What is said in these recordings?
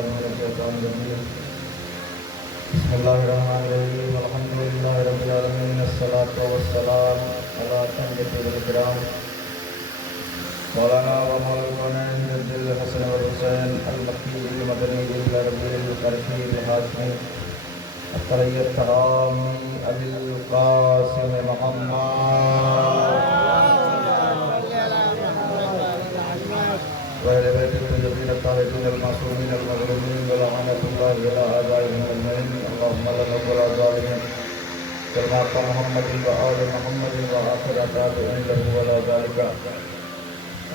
बिस्मिल्लाहिर्रहमानिर्रहीम बिस्मिल्लाहिर्रहमानिर्रहीम अल्हम्दुलिल्लाहि रब्बिल आलमीन अस्सलातु वस्सलाम अला सय्यिदिल किराम मौलाना व मौलाना जद्दिल हसन वल हुसैन अल-मक्की अल-मदनी अल-अरबी अल-क़रशी अल-हाशमी अत-तय्यब तरामी अबिल क़ासिम मुहम्मद वहले बैत तय्यबीन ताहिरीन अल-मासूमीन अल-मज़लूमीन व लअनतुल्लाहि अला आबाइहिम अजमईन अल्लाहुम्मा ला नज़र ज़ालिमीन कलमात मुहम्मद व आल मुहम्मद व आखिर ताबिईन लहु व ला ज़ालिका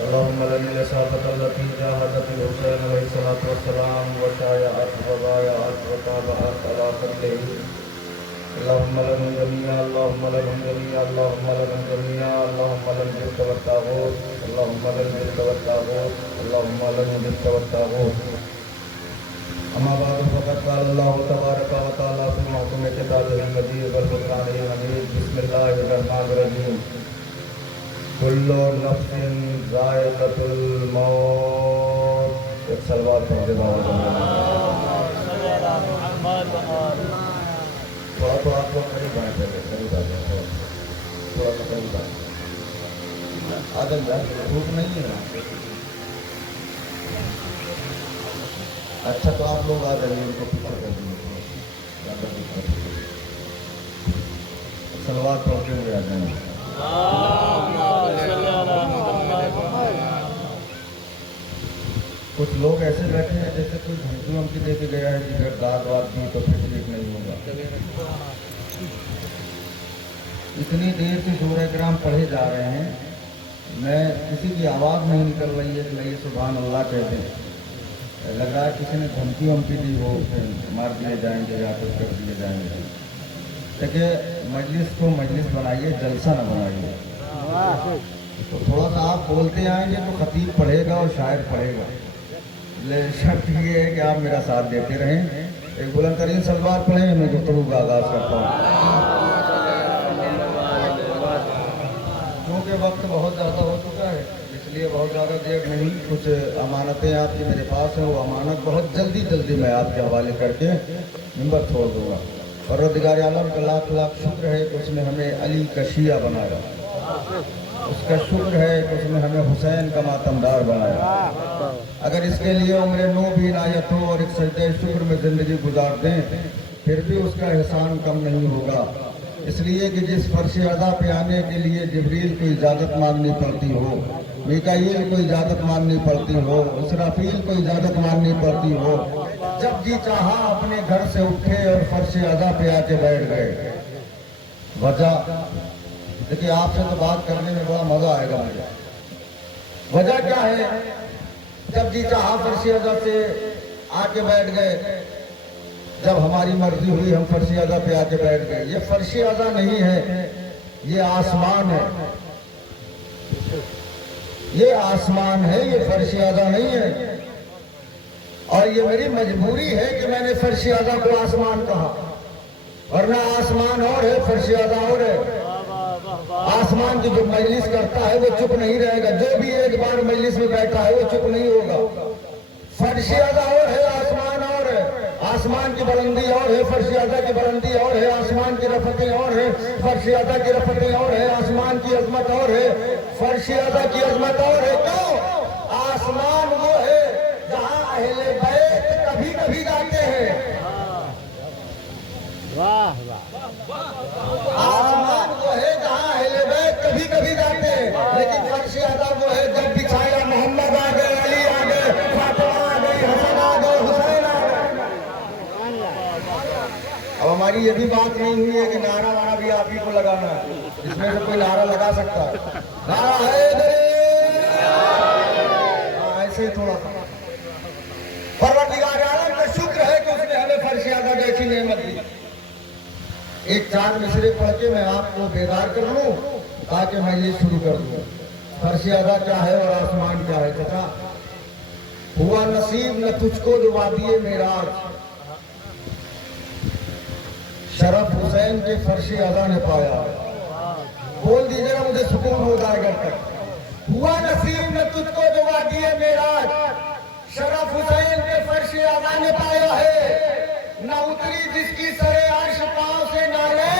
अल्लाहुम्मा लनी लसाफ़त अल्लती जाहदत हुसैन अलैहिस्सलातु वस्सलाम व शायअत व बायअत व ताबअत अला क़त्लिही अल्लाहुम्मा लहुम जमीआ अल्लाहुम्मा लहुम जमीआ अल्लाहुम्मा लहुम जमीआ अल्लाहुम्मा लहुम जिब्त व तागूत अल्लाहुम्मा लहुम जिब्त व तागूत अल्लाहुम्मा लहुम जिब्त व तागूत अम्मा बाद फ़क़द क़ाल अल्लाहु तबारक व तआला फ़ी महकम किताबिहिल मजीद वल क़ुरआनिल हमीद बिस्मिल्लाहिर रहमानिर रहीम कुल्लु नफ्सिन ज़ाइक़तुल मौत। एक सलवात पढ़ दे बाबा थोड़ा तो आपको करीब आए पहले करीब आ जाए थोड़ा सा करीब आए आदम यार धूप नहीं है ना। अच्छा तो आप लोग आ जाइए उनको पीछे कर दीजिए सलवात पढ़ते हुए आ जाएंगे। कुछ लोग ऐसे बैठे हैं जैसे कोई धमकी वमकी दे के गया है कि अगर दाद वाद दी तो फिर ठीक नहीं होगा। इतनी देर से सूरह कराम पढ़े जा रहे हैं, मैं किसी की आवाज़ नहीं निकल रही है कि नहीं सुभान अल्लाह कहते हैं। लग रहा है किसी ने धमकी वमकी दी हो फिर मार दिए जाएंगे या कुछ कर दिए जाएंगे। देखिए मजलिस को मजलिस बनाइए, जलसा न बनाइए। तो थोड़ा सा आप बोलते आएंगे तो खतीब पढ़ेगा और शायर पढ़ेगा। शर्त ये है कि आप मेरा साथ देते रहें। एक बुलंद तरीन सलवात पढ़ें, मैं गुफ्तगू का आगाज़ करता हूँ। क्योंकि वक्त बहुत ज़्यादा हो चुका है इसलिए बहुत ज़्यादा देर नहीं। कुछ अमानतें आपकी मेरे पास हैं, वो अमानत बहुत जल्दी जल्दी मैं आपके हवाले करके मिंबर छोड़ दूँगा। और रोज़गार आलम का लाख लाख शुक्र है कि उसने हमें अली का शिया बनाया, उसका शुक्र है कि उसने हमें हुसैन का मातमदार बनाया। अगर इसके लिए उम्र नू भी इनायत हो और एक सजदे शुक्र में ज़िंदगी गुजार दें फिर भी उसका एहसान कम नहीं होगा। इसलिए कि जिस फर्श अदा पे आने के लिए जिब्रील को इजाज़त मांगनी पड़ती हो, मीकाईल को इजाज़त मांगनी पड़ती हो, इसराफील को इजाज़त मांगनी पड़ती हो, जब जी चाहा अपने घर से उठे और फर्श अदा पे आके बैठ गए। वजह देखिए, आपसे तो बात करने में बड़ा मजा आएगा मुझे। वजह क्या है? जब जी चाहा फर्श अदा से आके बैठ गए, जब हमारी मर्जी हुई हम फर्श अदा पे आके बैठ गए। ये फर्श अदा नहीं है, ये आसमान है। ये आसमान है, ये फर्श अदा नहीं है। और ये मेरी मजबूरी है कि मैंने फर्श अदा को आसमान कहा, वरना आसमान और है फर्श अदा और है। आसमान की जो मजलिस करता है वो चुप नहीं रहेगा, जो भी एक बार मजलिस में बैठा है वो चुप नहीं होगा। फर्श अदा और है, आसमान और है। आसमान की बुलंदी और है, फर्श अदा की बुलंदी और है। आसमान की रफ़तें और है, फर्श अदा की रफ़तें और है। आसमान की अजमत और है, फर्श अदा की अजमत और है। क्यों? आसमान वो है जहाँ अहले बैत कभी कभी जाते हैं। वाह वाह। आसमान वो है जहाँ अहले बैत कभी कभी जाते हैं, लेकिन फर्श अदा वो है जब बिछाया मोहम्मद आ गए, अली आ गए, फातिमा आ गई, हसन आ गए, हुसैन आ गए। अब हमारी ये भी बात नहीं हुई है कि नारा वारा भी आप ही को लगाना है। इसमें से कोई नारा लगा सकता है? नारा है ऐसे ही थोड़ा सा। परवरदिगार आलम का शुक्र है कि उसने हमें फर्श अदा जैसी नेमत दी। एक चार मिसरे पढ़ के मैं आपको बेदार कर लूं ताकि मैं ये शुरू कर दूं। फर्श अदा क्या है और आसमान क्या है? चाचा, हुआ नसीब न तुझको जो वादिए मेराज, शरफ हुसैन के फर्श अदा ने पाया। बोल दीजिएगा, मुझे सुकून हो जाएगा तक। हुआ नसीब न तुझको जो वादिए मेराज, शरफ हुसैन के फर्श अदा न पाया है, न उतरी जिसकी सरे अर्श पांव से नाले,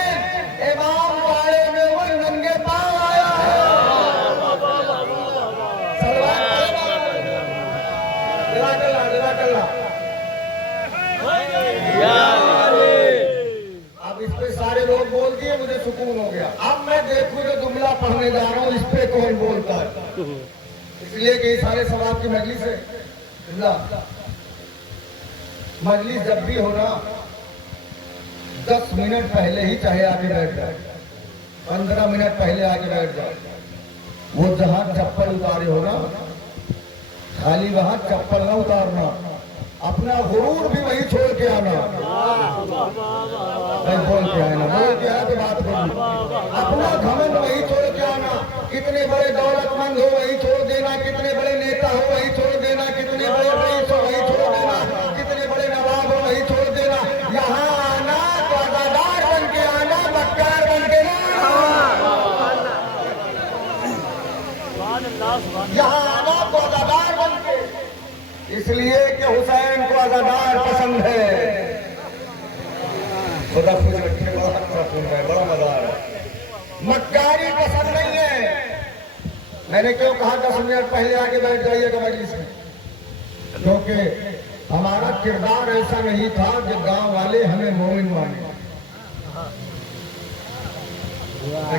इमाम बाड़े में वो नंगे पांव आया है। अब इस पे सारे लोग बोल दिए, मुझे सुकून हो गया। अब मैं देखूं जो जुमला पढ़ने जा रहा हूँ इस पे कौन बोलता है, इसलिए कि ये सारे सवाब की मजलिस है। मजलिस जब भी हो ना 10 मिनट पहले ही चाहे आगे बैठ जाए, 15 मिनट पहले आगे बैठ जाए। वो जहां चप्पल उतारे हो ना, खाली वहां चप्पल ना उतारना, अपना गुरूर भी वही छोड़ के आना। नहीं बोल के आना, बोल के आया तो बात बोली। अपना घमंड वही छोड़ के आना। कितने बड़े दौलतमंद हो वही छोड़ देना, कितने बड़े नेता हो वही छोड़ देना, कितने बड़े रईस हो वही छोड़ देना, कितने बड़े नवाब हो वही छोड़ देना। यहाँ आना तो अदादार बन के आना, मक्कार बन के ना। यहाँ आना तो अदादार बन के, इसलिए कि हुसैन को अज़ादार पसंद है। खुदा खुश रखे, बड़ा मजा आ रहा है। मक्कारी पसंद नहीं है। मैंने क्यों कहा 10 मिनट पहले आके बैठ जाइएगा मजलिस में, क्योंकि हमारा किरदार ऐसा नहीं था कि गांव वाले हमें मोमिन माने।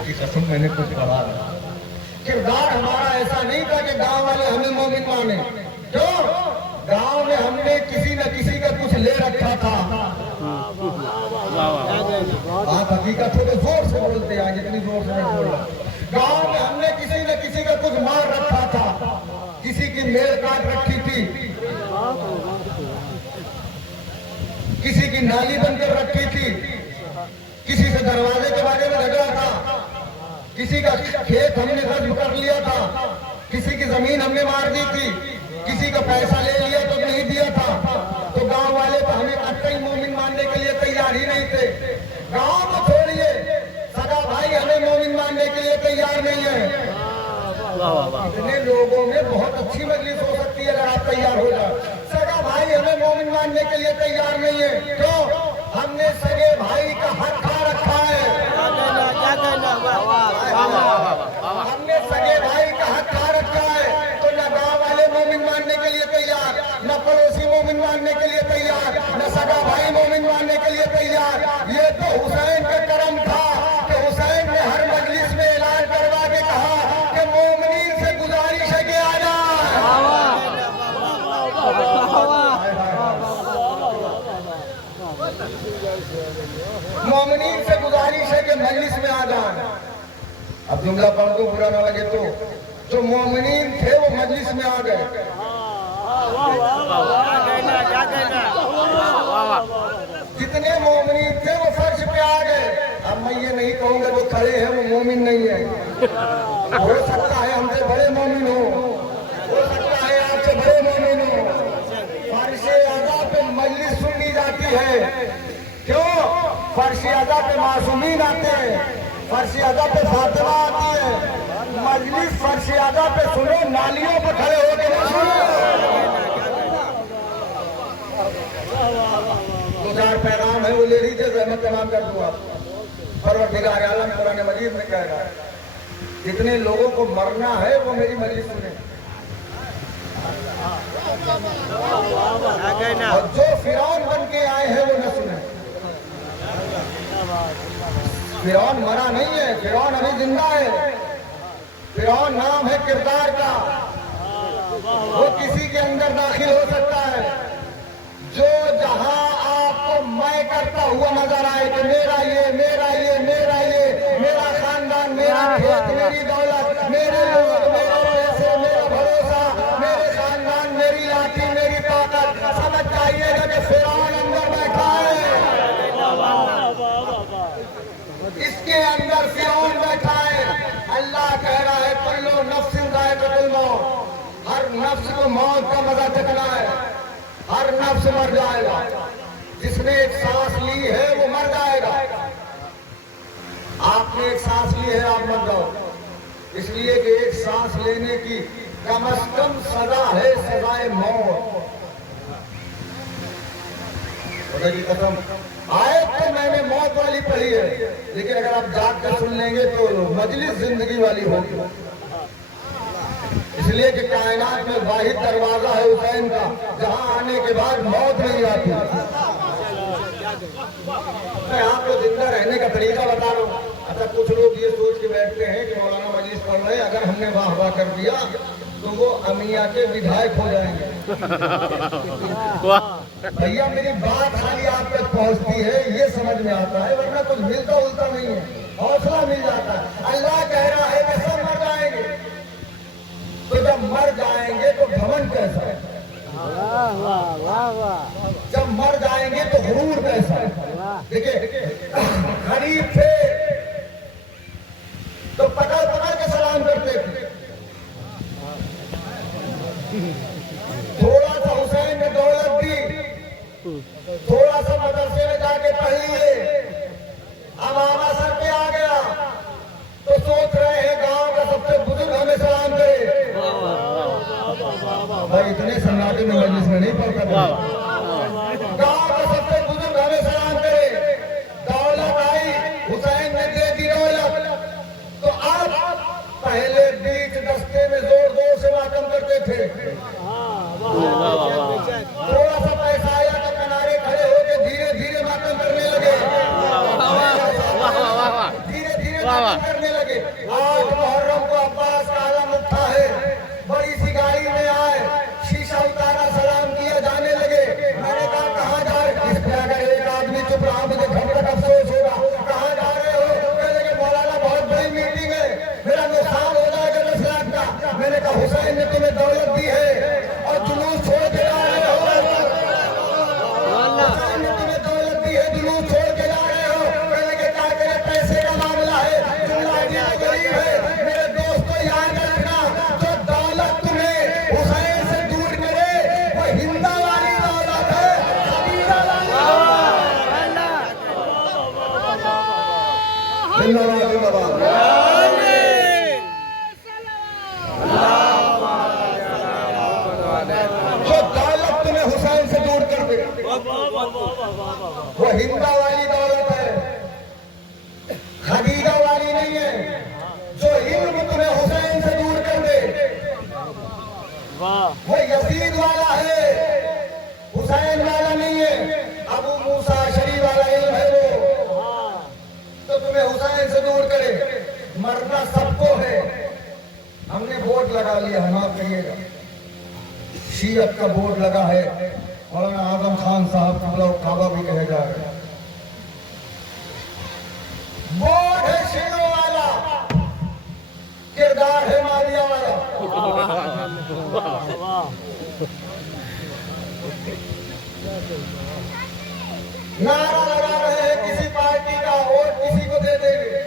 की कसम मैंने कुछ कहा, किरदार हमारा ऐसा नहीं था कि गांव वाले हमें मोमिन माने। क्यों? गांव में हमने किसी न किसी का कुछ ले रखा था। बात हकीकत हो तो जोर से बोलते हैं, जितनी जोर से मैं बोल रहा। गांव में हमने किसी न किसी का कुछ मार रखा था, किसी की मेल काट रखी थी, किसी की नाली बनकर रखी थी, किसी से दरवाजे के बारे में झगड़ा था, किसी का खेत हमने जब्त कर लिया था, किसी की जमीन हमने मार दी थी, किसी का पैसा ले लिया तो नहीं दिया था। तो गांव वाले तो हमें कतई मोमिन मानने के लिए तैयार ही नहीं थे। गांव को छोड़िए, सगा भाई हमें मोमिन मानने के लिए तैयार नहीं है। इतने लोगों में बहुत अच्छी मजलिस हो सकती है अगर आप तैयार हो जाए। सगा भाई हमें मोमिन मानने के लिए तैयार नहीं है। क्यों? हमने सगे भाई का हक खा रखा है। हमने सगे भाई का हक खा रखा है, तो न गांव वाले मोमिन मानने के लिए तैयार, न पड़ोसी मोमिन मानने के लिए तैयार, न सगा भाई मोमिन मानने के लिए तैयार। ये तो हुसैन का करम था कि हुसैन ने हर मजलिस में ऐलान करवा के कहा कि मोमिनीन से गुजारिश है कि आ जाए, मोमिनीन से गुजारिश है कि मजलिस में आ जाए। अब जुमला पढ़ दो, बुरा ना लगे तो। जो मोमिनीन थे वो मजलिस में आ गए। जितने मोमिनीन थे वो फर्श पे आ गए। अब मैं ये नहीं कहूंगा जो खड़े हैं वो मोमिन नहीं है। हो सकता है हमसे बड़े मोमिन हो सकता है आपसे बड़े मोमिन हो। फर्श अज़ा पे मजलिस सुनी जाती है। क्यों? फर्श अज़ा पे मासूमीन आते हैं, फर्श अज़ा पे फातिमा आती है। मजलिस फर्श अज़ा पे सुनो, नालियों पे खड़े होकर ना सुनो। 2-4 पैगाम है वो ले लीजिए, मैं तमाम कर दूंगा। परवरदिगार आलम कुरान मजीद में कह रहा है, जितने लोगों को मरना है वो मेरी मजलिस सुने, और जो फिरौन बन के आए हैं वो न सुने। फिरौन मरा नहीं है, फिरौन अभी जिंदा है। फिरौन नाम है किरदार का, वो किसी के अंदर दाखिल हो सकता है। जो जहां आपको मैं करता हुआ नजर आए कि मेरा ये, मेरा ये, मेरा ये, मेरा खानदान, मेरा खेत, मेरी दौलत, मेरे लोग, मेरे पैसे, मेरा भरोसा, मेरे खानदान, मेरी लाठी, मेरी ताकत, समझ जाइएगा कि फिरौन अंदर बैठा है। इसके अंदर फिरौन बैठा है। अल्लाह कह रहा है कुल्लु नफ्सिन ज़ाइक़तुल मौत, हर नफ्स को मौत का मजा चखना है, हर नफ्स मर जाएगा। जिसने एक सांस ली है वो मर जाएगा। आपने एक सांस ली है, आप मर जाओ, इसलिए कि एक सांस लेने की कम से कम सजा है सजाए मौत। खुदा की कसम आयत तो मैंने मौत वाली पढ़ी है, लेकिन अगर आप जाग कर सुन लेंगे तो मजलिस जिंदगी वाली होगी। इसलिए कि कायनात में वाहिद दरवाजा है हुसैन का, जहां आने के बाद मौत नहीं आती। मैं आपको जिंदा रहने का तरीका बता रहा हूँ। अच्छा, कुछ लोग ये सोच के बैठते हैं कि मौलाना मजलिस पढ़ रहे हैं, अगर हमने वाह वाह कर दिया तो वो अमिया के विधायक हो जाएंगे। भैया मेरी बात खाली आप तक पहुंचती है, ये समझ में आता है, वरना कुछ मिलता उलता नहीं है, हौसला मिल जाता है। अल्लाह कह रहा है कि सब मर जाएंगे, तो जब मर जाएंगे तो घमंड कैसा है? जब मर जाएंगे तो गुरूर कैसा है? देखिए, गरीब थे तो पकड़ पकड़ के सलाम करते थे। थोड़ा सा हुसैन ने दौलत दी, थोड़ा सा मदरसे में जाके पढ़ लिए, अब आना सर पे आ गया तो सोच रहे हैं गांव का सबसे बुजुर्ग हमें सलाम करे। भाई इतने सन्नाटे में मजलिस में नहीं पढ़ता था। गांव का सबसे बुजुर्ग हमें सलाम करे। दौलत आई, हुसैन ने दे दी दौलत, तो अब पहले बीच दस्ते में जोर जोर से मातम करते थे। थोड़ा सा पैसा आया तो किनारे खड़े होकर धीरे धीरे मातम करने लगे, धीरे धीरे मातम करने लगे। आज मुहर्रम को अब्बास का आलम उठा है, बड़ी सी गाड़ी में आए, शीशा उतारा, सलाम किया, जाने लगे। मैंने कहा कहाँ जा रहे? इस पे अगर एक आदमी चुप रहा मुझे घर तक अफसोस होगा। कहाँ जा रहे हो? कहने लगे मौलाना बहुत बड़ी मीटिंग है, मेरा नुकसान हो जाएगा 10 लाख का। मैंने कहा हुसैन ने तुम्हें दौलत दी है और जुलूस छोड़ के जा रहे हो। हुसैन ने तुम्हें दौलत दी है, जुलूस छोड़ के जा रहे हो। कहने लगे क्या करें, पैसे का मामला है, जुमला गरीब है। मेरे दोस्तों याद रखना, जो दौलत तुम्हें हुसैन से दूर करे वो हिंदा वाली दौलत है, कबीरा वाली जो दौलत तुम्हें हुसैन से दूर कर दे वो हिंदा वाली दौलत है, खदीजा वाली नहीं है। जो इल्म तुम्हें हुसैन से दूर कर दे वो यजीद वाला है, हुसैन वाला नहीं है। अबू मूसा शरी वाला इल्म है वो, तो तुम्हें हुसैन से दूर करे। मरना सबको है। हमने बोर्ड लगा लिया है, माफ करिएगा, शीयत का बोर्ड लगा है, मौलाना आजम खान साहब काबा भी कहे जा रहे हैं। बोर्ड है शीयों वाला, किरदार है मारिया वाला। नारा लगा रहे हैं किसी पार्टी का, वोट किसी को दे देंगे।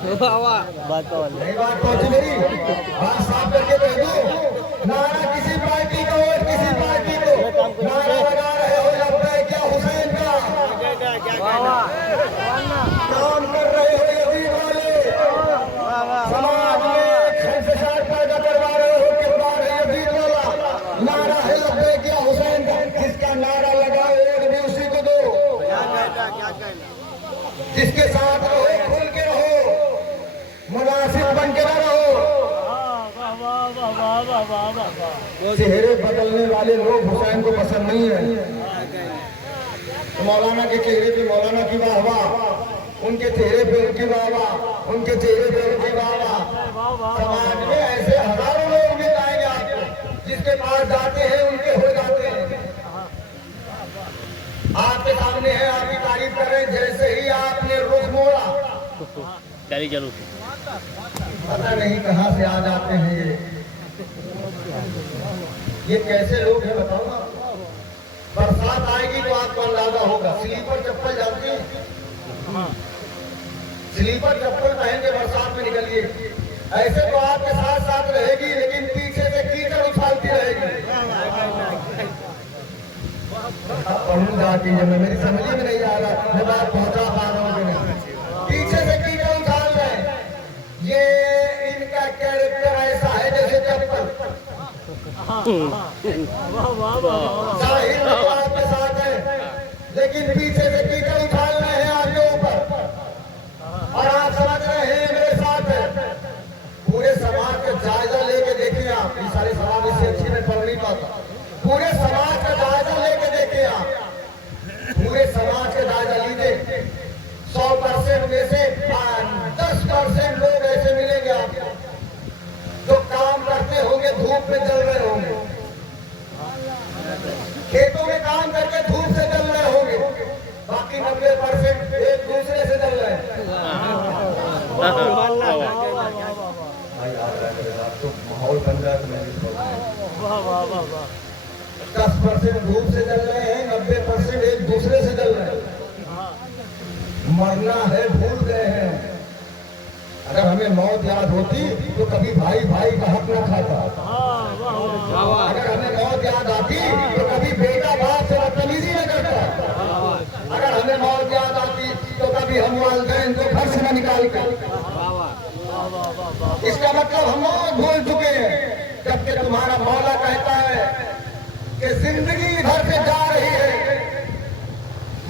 नहीं बात पहुंची मेरी, बात साफ करके दे दो। नारा किसी पार्टी का, वोट किसी पार्टी को। नारा लगा रहे हो लगता है क्या हुसैन का, काम कर रहे हो यजीद वाले, समाज में खदशात पैदा करवा रहे हो, किरदार है यजीद वाला। नारा है लगता है क्या हुसैन का, जिसका नारा लगा वोट भी उसी को दो। जिसके साथ रहो खुल के रहो, मुनासिब बन के रहो। चेहरे बदलने वाले लोग हुसैन को पसंद नहीं है। तो मौलाना के चेहरे पे मौलाना की वाह वाह, उनके चेहरे पे उनकी वाह वाह, उनके चेहरे पे उनकी वाह वाह। समाज में ऐसे हजारों लोग मिल जाएंगे आपको, जिसके पास जाते हैं उनके हो जाते हैं। आपके सामने है, आपकी तारीफ कर रहे हैं, जैसे ही आपने रुख मोड़ा चलो पता नहीं कहां से आ जाते हैं ये कैसे लोग हैं बताओ ना। बरसात आएगी तो आपको अंदाजा होगा। स्लीपर चप्पल जानते हैं, स्लीपर चप्पल पहन के बरसात में निकलिए, ऐसे तो आपके साथ साथ रहेगी, लेकिन पीछे से कीचड़ उछालती रहेगी। पहुंचा कीजिए, मैं मेरी समझ में नहीं आ रहा, मैं बात पहुंचा पा रहा हूँ कि नहीं। पीछे से कीचड़ उछाल रहे, ये इनका कैरेक्टर ऐसा है जैसे चप्पल। जाहिर आपके साथ है, लेकिन पीछे से कीचड़ उछाल रहे हैं आपके ऊपर, और आप समझ रहे हैं मेरे साथ। पूरे समाज का जायजा लेके देखिए आप, ये सारे समाज इससे अच्छी में पढ़ नहीं पाता। पूरे समाज का जायजा लेके देखिए आप, पूरे समाज का जायजा लीजिए। 100% में से 10% लोग ऐसे मिलेंगे आपको जो काम करते होंगे, धूप में जल रहे होंगे, खेतों में काम करके धूप से जल रहे होंगे। बाकी 90% एक दूसरे से जल रहे हैं। तो माहौल बन रहा है। 10% धूप से जल रहे हैं, 90% एक दूसरे से जल रहे हैं। मरना है भूल गए हैं। अगर हमें मौत याद होती तो कभी भाई भाई का हक न खाता। अगर हमें मौत याद आती तो कभी बेटा बाप से बदतमीजी न करता। अगर हमें मौत याद आती तो कभी हम वालिदैन को घर से न निकालते। इसका मतलब हम मौत भूल चुके हैं। जबकि तुम्हारा मौला कहता है कि जिंदगी इधर से जा रही है,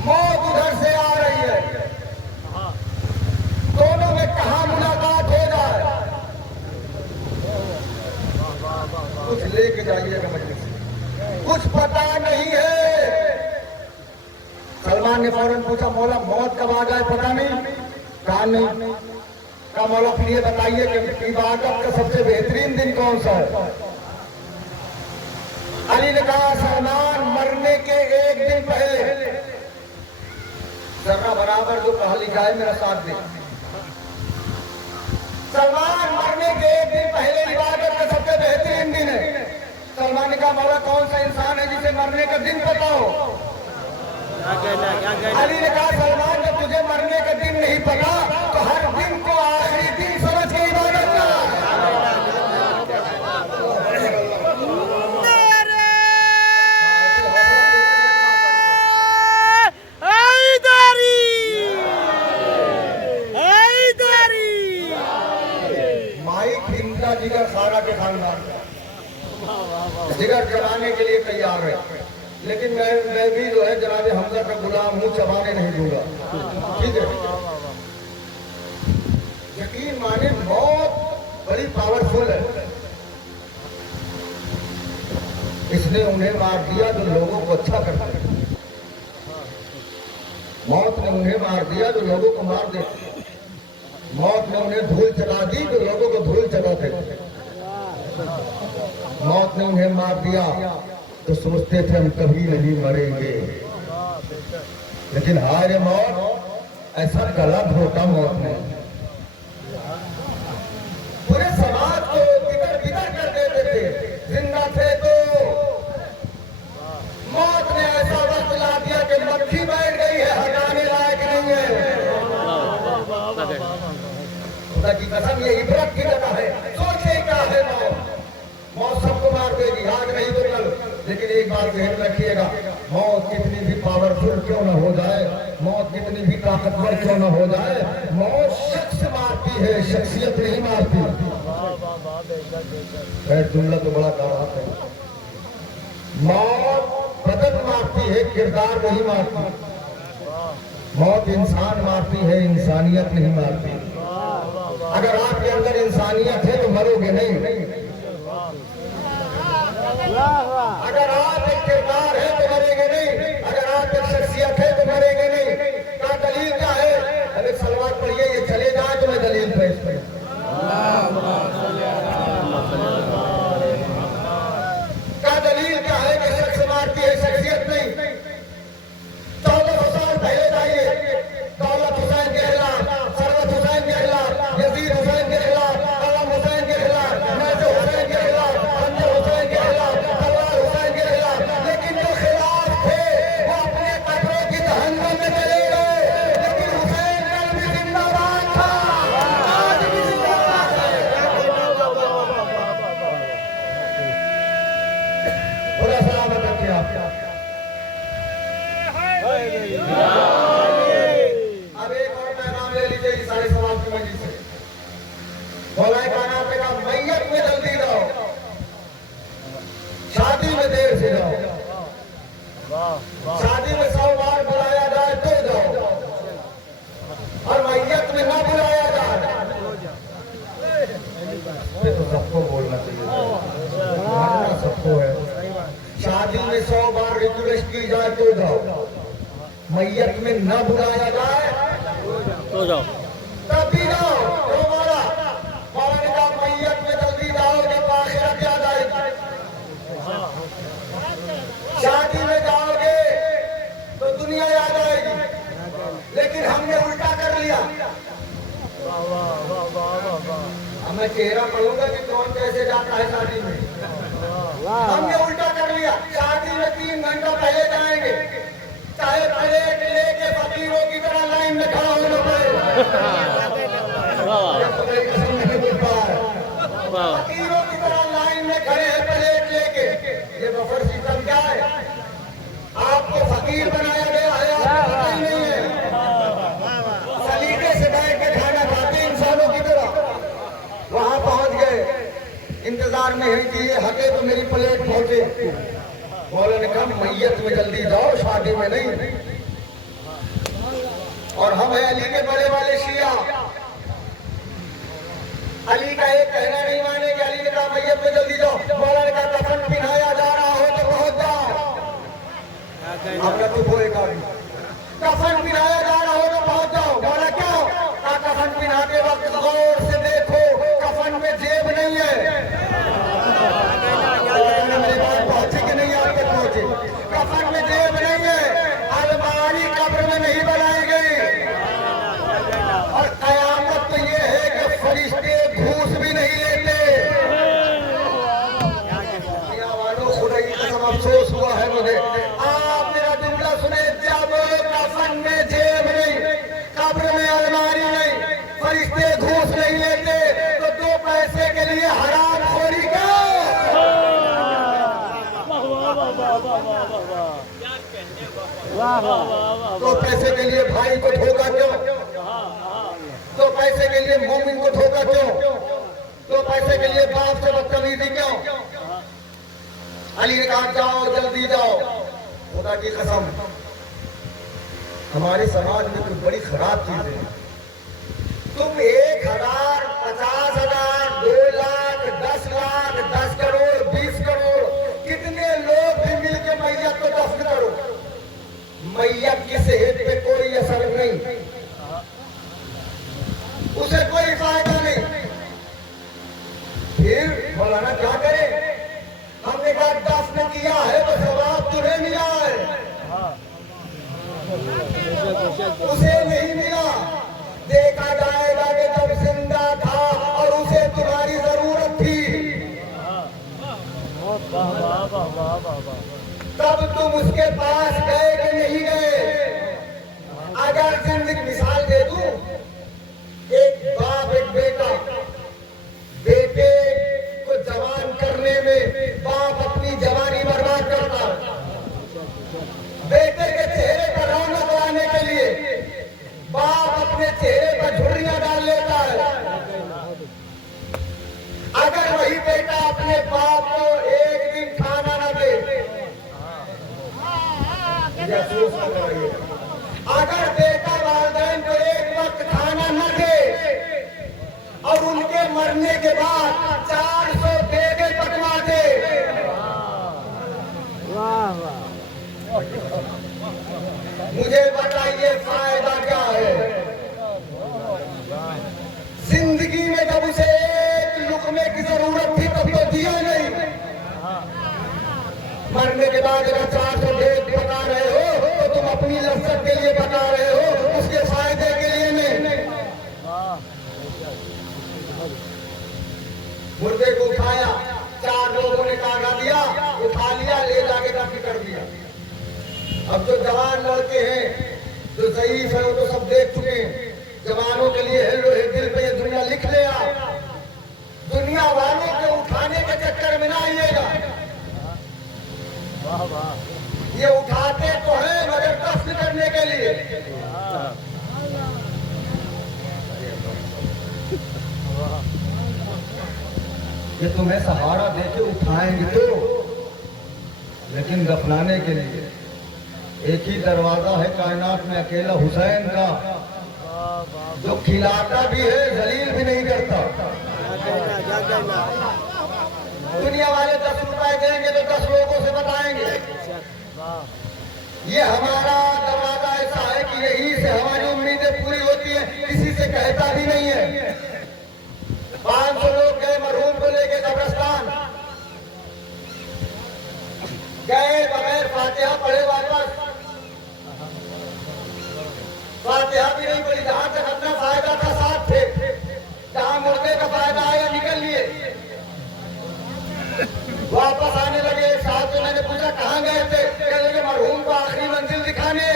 मौत उधर से आ रही है, दोनों में कहां मुलाकात हो जाए। कुछ लेके जाइएगा मजलिस से, कुछ पता नहीं है। सलमान ने फौरन पूछा, मौला मौत कब आ जाए पता नहीं? कहा नहीं। कहा मौला फिर ये बताइए कि इबादत का सबसे बेहतरीन दिन कौन सा है? अली ने कहा सलमान मरने के एक दिन पहले। जरा बराबर जो कहा लिखा है मेरा साथ दे। सलमान मरने के एक दिन पहले इबादत का सबसे बेहतरीन दिन है। सलमान ने कहा मौला कौन सा इंसान है जिसे मरने का दिन पता हो? अली ने कहा सलमान जब तुझे मरने का दिन नहीं पता तो हर दिन को आखिरी दिन समझ के इबादत कर। जिगर सारा के खानदान जिगर चबाने के लिए तैयार है, लेकिन मैं भी जो है जनाब हमजा का गुलाम हूँ, चबाने नहीं दूंगा। ठीक है, यकीन माने मौत बड़ी पावरफुल है। इसने उन्हें मार दिया जो लोगों को अच्छा करता है। मौत ने उन्हें मार दिया जो लोगों को मार देते। मौत ने उन्हें धूल चला दी जो लोगों को धूल चलाते। मौत ने उन्हें मार दिया तो सोचते थे हम कभी नहीं मरेंगे, लेकिन हाय मौत, ऐसा गला धोता मौत ने। पूरे समाज को बिगड़ बिगड़ कर देते थे। जिंदा थे तो मौत ने ऐसा वक्त ला दिया कि मक्खी बैठ गई है, हटाने लायक नहीं है। खुदा की कसम ये इबरत की जगह है। सोचे क्या है मौत सबको मार देगी, आज नहीं तो कल। लेकिन एक बात ध्यान रखिएगा, मौत कितनी भी पावरफुल क्यों न हो जाए, मौत कितनी भी ताकतवर क्यों न हो जाए, मौत शख्स मारती है, शख्सियत नहीं मारती। जुमला तो बड़ा कहा है। मौत बदन मारती है, किरदार नहीं मारती। मौत इंसान मारती है, इंसानियत नहीं मारती। अगर आपके अंदर इंसानियत है तो मरोगे नहीं। अगर आप एक किरदार है तो मरेंगे नहीं। अगर आप एक शख्सियत है तो मरेंगे नहीं। क्या दलील क्या है? अरे सलवार पढ़िए, ये चले जाए तो मैं दलील पेश करूं। क्या दलील क्या है कि शख्स मारती है, शख्सियत नहीं? 14 साल पहले जाइए, दौलत हुसैन के खिलाफ, सरवत हुसैन के खिलाफ, यजीद हुसैन के खिलाफ, कलम हुसैन के खिलाफ, नजर हुसैन के खिलाफ, खंजर हुसैन के खिलाफ, तलवार हुसैन के खिलाफ। लेकिन जो खिलाफ थे वो अपने कब्रों की जहन्नम में चले गए। लेकिन हुसैन कल भी जिंदाबाद था, आज भी जिंदाबाद है। पूरा सलामत रखिए आप। अब एक और पैगाम ले लीजिए इस सारे समाज की मस्जिद से। मौलाए कायनात ने कहा मैयत में जल्दी जाओ, शादी में देर से जाओ। शादी में 100 बार बुलाया रिक्वेस्ट की जाए तो जाओ, मैयत में न बुलाया जाए तो जाओ, तब भी जाओ। तो मौला ने कहा मैयत में जल्दी जाओ जब आखिरत याद आएगी। शादी में जाओगे तो दुनिया याद आएगी, लेकिन हमने उल्टा कर लिया। अब मैं चेहरा पढ़ूंगा कि कौन कैसे जाता है शादी में। हमने उल्टा कर लिया, शादी में 3 घंटा पहले जाएंगे, चाहे प्लेट लेके फकीरों की तरह लाइन में खड़ा होना पड़े। फकीरों की तरह लाइन में खड़े हैं प्लेट लेके। ये बफर सिस्टम क्या है? आपको फकीर बनाया गया है, आपको पता ही नहीं है। सलीके से बैठ के खाना खाते इंसानों की तरह। वहां पहुंच गए, इंतजार में है कि ये हटे तो मेरी प्लेट पहुंचे। मौला ने कहा मैयत में जल्दी जाओ, शादी में नहीं। और हम है अली के बड़े वाले शिया, अली का एक कहना नहीं मानेंगे। अली ने कहा मैयत में जल्दी जाओ। मौला ने कहा कफन पहनाया जा रहा हो तो पहुंच जाओ। अपना तो बोएगा, कफन पहनाया जा रहा हो तो पहुंच जाओ। मौला क्यों? कहा कफन पहनाते वक्त गौर से देखो, कफन में जेब नहीं है। मेरी बात पहुंची कि नहीं? आप तक पहुंची? कफन में जेब नहीं है, अलमारी कब्र में नहीं बनाई गई। और कयामत तो ये है कि फरिश्ते घूस भी नहीं लेते। दुनिया वालों खुदा की कसम अफसोस हुआ है मुझे। आप मेरा जुमला सुने, जब कफन में जेब नहीं, कब्र में अलमारी नहीं, फरिश्ते घूस नहीं लेते, तो 2 पैसे के लिए हराम खोरी क्या? तो पैसे के लिए भाई को धोखा क्यों? तो पैसे के लिए मोमिन को धोखा क्यों? तो पैसे के लिए बाप से बदतमीजी क्यों? अली ने कहा जाओ, जल्दी जाओ। खुदा की कसम हमारे समाज में कुछ बड़ी खराब चीजें हैं। तुम 1,000, 50,000, 2 लाख, 10 लाख, 10 करोड़, 20 करोड़, कितने लोग भी मिलकर मैयत को दफन करो, मैयत की सेहत पे कोई असर नहीं, उसे कोई फायदा नहीं। फिर मौलाना क्या करे? हमने कहा दफन किया है तो सवाब तुम्हें मिला है, उसे नहीं मिला। देखा जाएगा कि जब जिंदा था और उसे तुम्हारी जरूरत थी, तब तुम उसके पास गए कि नहीं गए? अगर जिंदगी मिसाल दे दूं, एक बाप एक बेटा, बेटे को जवान करने में बाप अपनी जवानी बर्बाद करता है। बेटे के चेहरे पर रौनक लाने के लिए बाप अपने चेहरे पर झुर्रियां डाल लेता है। अगर वही बेटा अपने बाप को एक दिन खाना न दे, अगर बेटा वालिदैन को एक वक्त खाना न दे और उनके मरने के बाद 400 बेटे पकवा दे, मुझे बताइए फायदा क्या है? जिंदगी में जब उसे एक लुकमे की जरूरत थी तब तो दिया नहीं, मरने के बाद अगर 400 बेट बता रहे हो तो तुम अपनी लज्जत के लिए बता रहे हो, उसके फायदे के लिए नहीं। मुर्दे को उठाया, 4 लोगों ने काढ़ा दिया, उठा लिया, ले जाके दफन कर दिया। अब जो जवान लड़के हैं, जो ज़ईफ है, वो तो सब देख चुके हैं। जवानों के लिए है लोहे दिल पे ये दुनिया लिख ले। दुनिया वालों को उठाने के चक्कर में ना आइएगा। ये उठाते तो है मगर दफन करने के लिए। ये तुम्हें सहारा देके उठाएंगे तो, लेकिन दफनाने के लिए एक ही दरवाजा है कायनात में, अकेला हुसैन का, जो खिलाता भी है जलील भी नहीं करता। दुनिया वाले 10 रुपए देंगे तो 10 लोगों से बताएंगे ये हमारा दरवाजा ऐसा है कि यही से हमारी उम्मीदें पूरी होती है, किसी से कहता भी नहीं है। 500 लोग गए मरहूम को लेके कब्रिस्तान, गए बगैर फातिहा पढ़े वापस, फातिहा भी नहीं पड़ी। जहां तक अपना फायदा था साथ थे, जहां मुर्दे का फायदा आया निकल लिए, वापस आने लगे। साहब से मैंने पूछा कहाँ गए थे, कहने लगे मरहूम को आखिरी मंजिल दिखाने।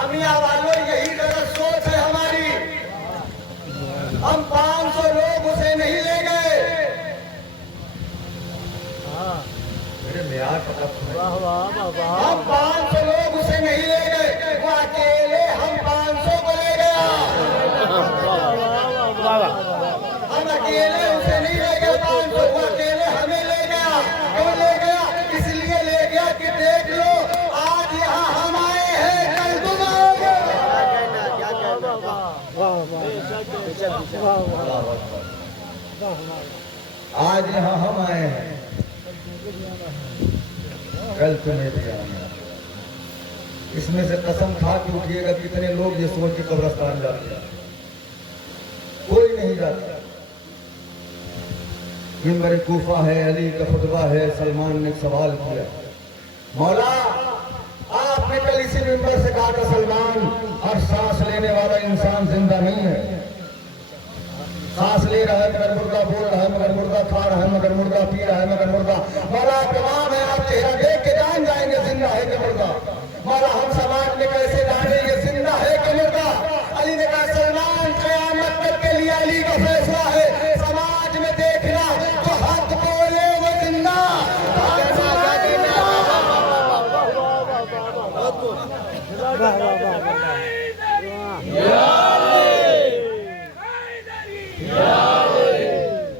अमिया वालों यही गलत सोच है हमारी, हम 500 लोग उसे नहीं ले गए। मेरे मियार पता हम 500 लोग उसे नहीं ले गए, वो अकेले हम 500 को ले गया। हम अकेले उसे नहीं ले गए 500, वो अकेले हमें ले गया। क्यों ले गया? इसलिए ले गया कि देख लो आज यहाँ हम आए हैं, कल तुम आओगे। आज यहाँ हम आए हैं, कल तुम्हें भी आना। इसमें से कसम खा के उठिएगा कितने लोग ये सोच के कब्रिस्तान जाते हैं, कोई नहीं जाता। मिंबर कूफा है, अली का खुतबा है, सलमान ने सवाल किया, मौला आपने कल इसी मिंबर से कहा था सलमान, हर सांस लेने वाला इंसान जिंदा नहीं है। सांस ले रहा है मगर मुर्दा, बोल रहा है मगर मुर्दा, खा रहा है मगर मुर्दा, पी रहा है मगर मुर्दा। मौला तमाम है, आप चेहरा देख के जान जाएंगे जिंदा है कि मुर्दा। मौला हम समाज में कैसे जानेंगे जिंदा है कि मुर्दा? अली ने कहा सलमान क़यामत तक के लिए अली का फैसला है, समाज में देखना तो हक बोले वो जिंदा।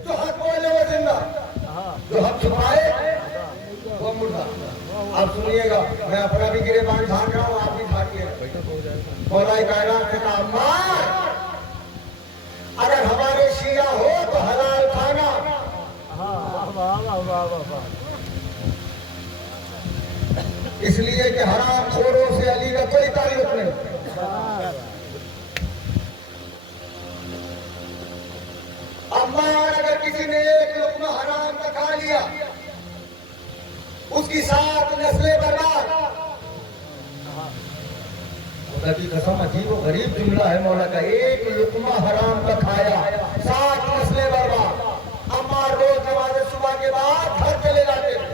जो हक बोले वो जिंदा, जो हक छुपाए वो मुर्दा। आप सुनिएगा, मैं अपना भी गिरेबान झांक रहा हूँ, आप भी झांकिए। मौलाए कायनात से कहा मार, अगर हमारे शिया हो तो हलाल खाना, इसलिए कि हराम खोरों से अली का कोई ताल्लुक नहीं। अम्मार अगर किसी ने एक लुक़मा हराम का खा लिया, उसकी 7 नस्लें बर्बाद। खुदा की कसम अजीब और गरीब जुमला है मौला का, एक लुक़मा हराम का खाया 7 नस्लें बर्बाद। अम्मार रोज नमाज़ सुबह के बाद घर चले जाते थे।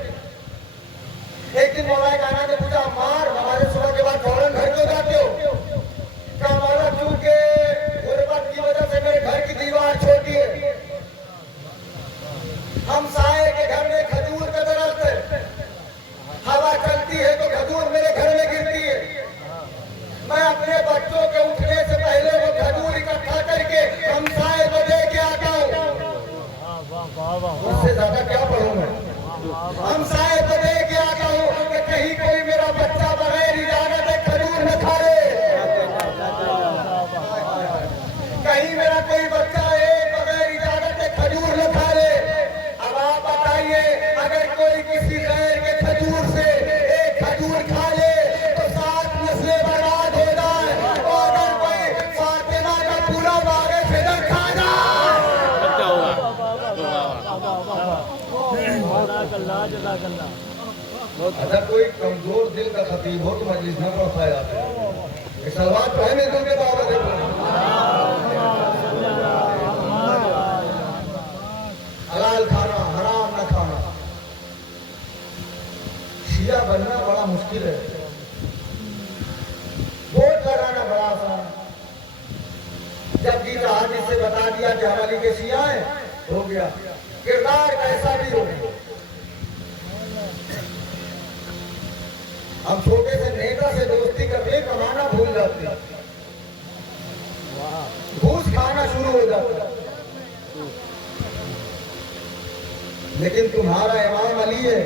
एक दिन मौला काना ने पूछा, अम्मार नमाज़ सुबह के बाद फौरन घर क्यों जाते हो? क्या मौला चूंकि गुर्बत की वजह से मेरे घर की दीवार छोटी है, हम साए के घर में खजूर का दरख्त है, हवा चलती है तो खजूर मेरे घर में गिरती है। मैं अपने बच्चों के उठने से पहले वो खजूर इकट्ठा करके हम साए को दे के आता हूँ। उससे ज्यादा क्या पढ़ूं मैं? हम साए को दे के आता हूँ कि कहीं कोई मेरा बच्चा बगैर इजाजत है खजूर न खा ले, कहीं मेरा कोई बच्चा बगैर इजाजत है खजूर न खा ले। अब आप बताइए, अगर कोई किसी गैर के खजूर से एक खजूर खा ले तो 7 नस्लें बर्बाद हो जाए, और अगर कोई फातिमा का पूरा वारिस न खा जाए। अगर कोई कमजोर दिल का खतीब हो तो मजलिस में पहुंचाया जाता है। सलवात पहने दिल के बाबा देखो, हलाल खाना हराम न खाना। शिया बनना बड़ा मुश्किल है, वोट लगाना बड़ा आसान। जब जीता हाजिर से बता दिया कि हम अली के शिया हैं, हो गया। किरदार कैसा भी हो, हम छोटे से नेता से दोस्ती करके कमाना भूल जाते हैं, घूस खाना शुरू हो जाता है। लेकिन तुम्हारा इमाम अली है।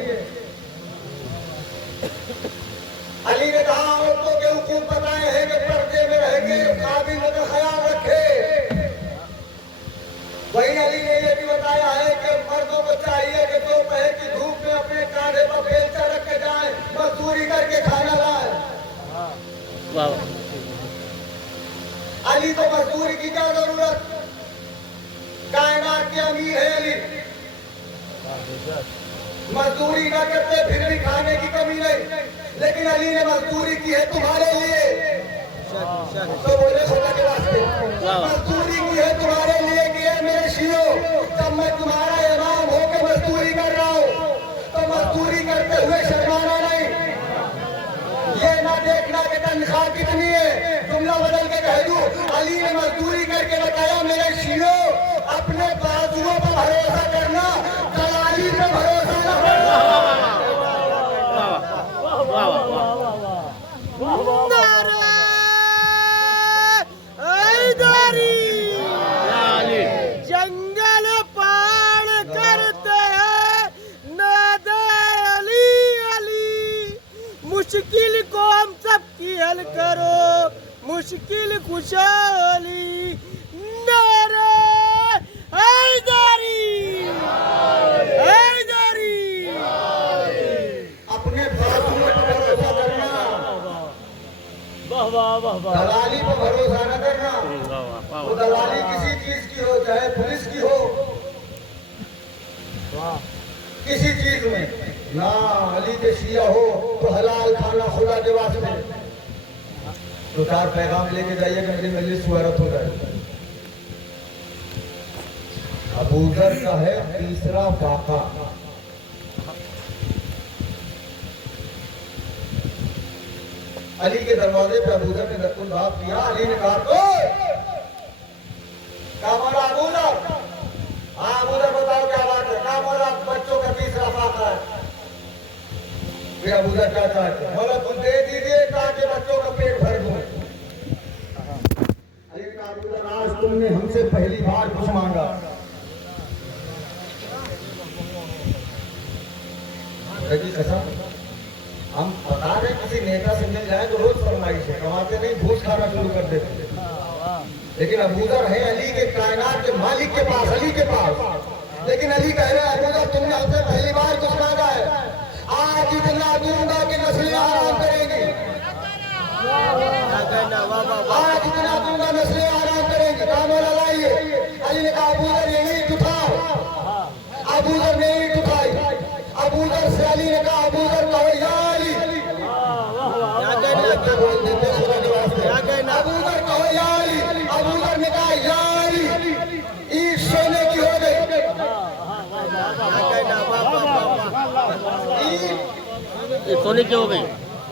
अली ने कहा औरतों के हुकूम बताए हैं कि पर्दे में रहेंगे, काबिल का ख्याल रखे। वही अली ने यह भी बताया है कि मर्दों को चाहिए कि दोपहर की धूप में अपने कांधे पर बेलचा रख के जाए, मजदूर अली तो मजदूरी की क्या जरूरत, कायनात के अमीर है अली। मजदूरी ना करते फिर भी खाने की कमी नहीं, लेकिन अली ने मजदूरी की है तुम्हारे लिए। तो बोले खुदा के वास्ते मजदूरी की है तुम्हारे लिए कि है मेरे शियो, जब मैं तुम्हारा इमाम होकर मजदूरी कर रहा हूँ तो मजदूरी करते हुए शर्माना नहीं, ये ना देखना कि तनख्वाह कितनी है। जुमला बदल के कह दूं, अली ने मजदूरी करके बताया मेरे शियो अपने बाजुओं पर भरोसा करना, दलाली पे भरोसा न करना। जंगल पार करते हैं नादे अली अली, मुश्किल को हम सबकी हल करो, मुश्किल खुशहाली नारे हैदरी हैदरी। अपने बाजुओं पर भरोसा करना, दलाली पर भरोसा न करना। वो दलाली किसी चीज की हो, चाहे पुलिस की हो, किसी चीज में ना। अली के शिया हो तो हलाल खाना खुदा के वास्ते। तो चार पैगाम लेके जाइए कि मेरी मजलिस सुहरत हो जाए। अबू जर का है तीसरा फाका। अली के दरवाजे पे अबू जर ने दस्तूर बात किया। अली ने कहा क्या बोला अबू जर? हाँ अबू जर बताओ क्या बात है? क्या बोला? बच्चों का तीसरा फाका है। फिर अबू जर क्या चाहते हैं? बोला तुम दे दीजिए ताकि बच्चों का पेट भर दूं। अली ने कहा अबू जर आज तुमने हमसे पहली बार कुछ मांगा। की कसम हम बता रहे किसी नेता से मिल जाए तो रोज फरमाइश है, कमाते नहीं घूस खाना शुरू कर देते। लेकिन अबू जर है अली के कायनात के मालिक के पास, अली के पास। लेकिन अली कह रहे हैं अबू जर तुमने हमसे पहली बार कुछ मांगा है, आज इतना दूंगा कि नस्लें आराम करेंगी, आज इतना दूंगा नस्लें आराम करेंगी। काम वाला लाइए। अली ने कहा अबू जर ये ईंट उठाओ। अबू जर ने ईंट उठाई। अबू जर से अली ने कहा अबू जर कहो या अली। अबू जर कहो या अली। अबू जर ने कहा या अली। ईंट सोने की हो गई। सोने की हो गई।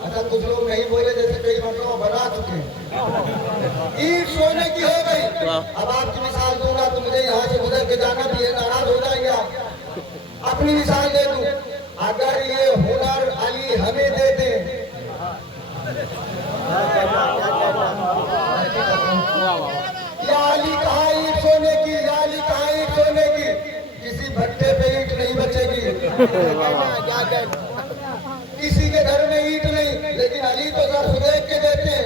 अच्छा कुछ लोग नहीं बोले जैसे कई मरतबा बना चुके हैं। ईंट सोने की हो गई। अब आपकी मिसाल दूंगा तो मुझे यहाँ से गुजर के जाना भी है, नाराज हो जाएंगे आप। अपनी मिसाल दे दूं, अगर ये हुनर अली हमें दे दे, या अली कहाँ ईंट सोने की, या अली कहाँ ईंट सोने की, किसी भट्टे पे ईंट नहीं बचेगी, किसी के घर में ईंट नहीं। लेकिन अली तो जर्फ देख के देते हैं,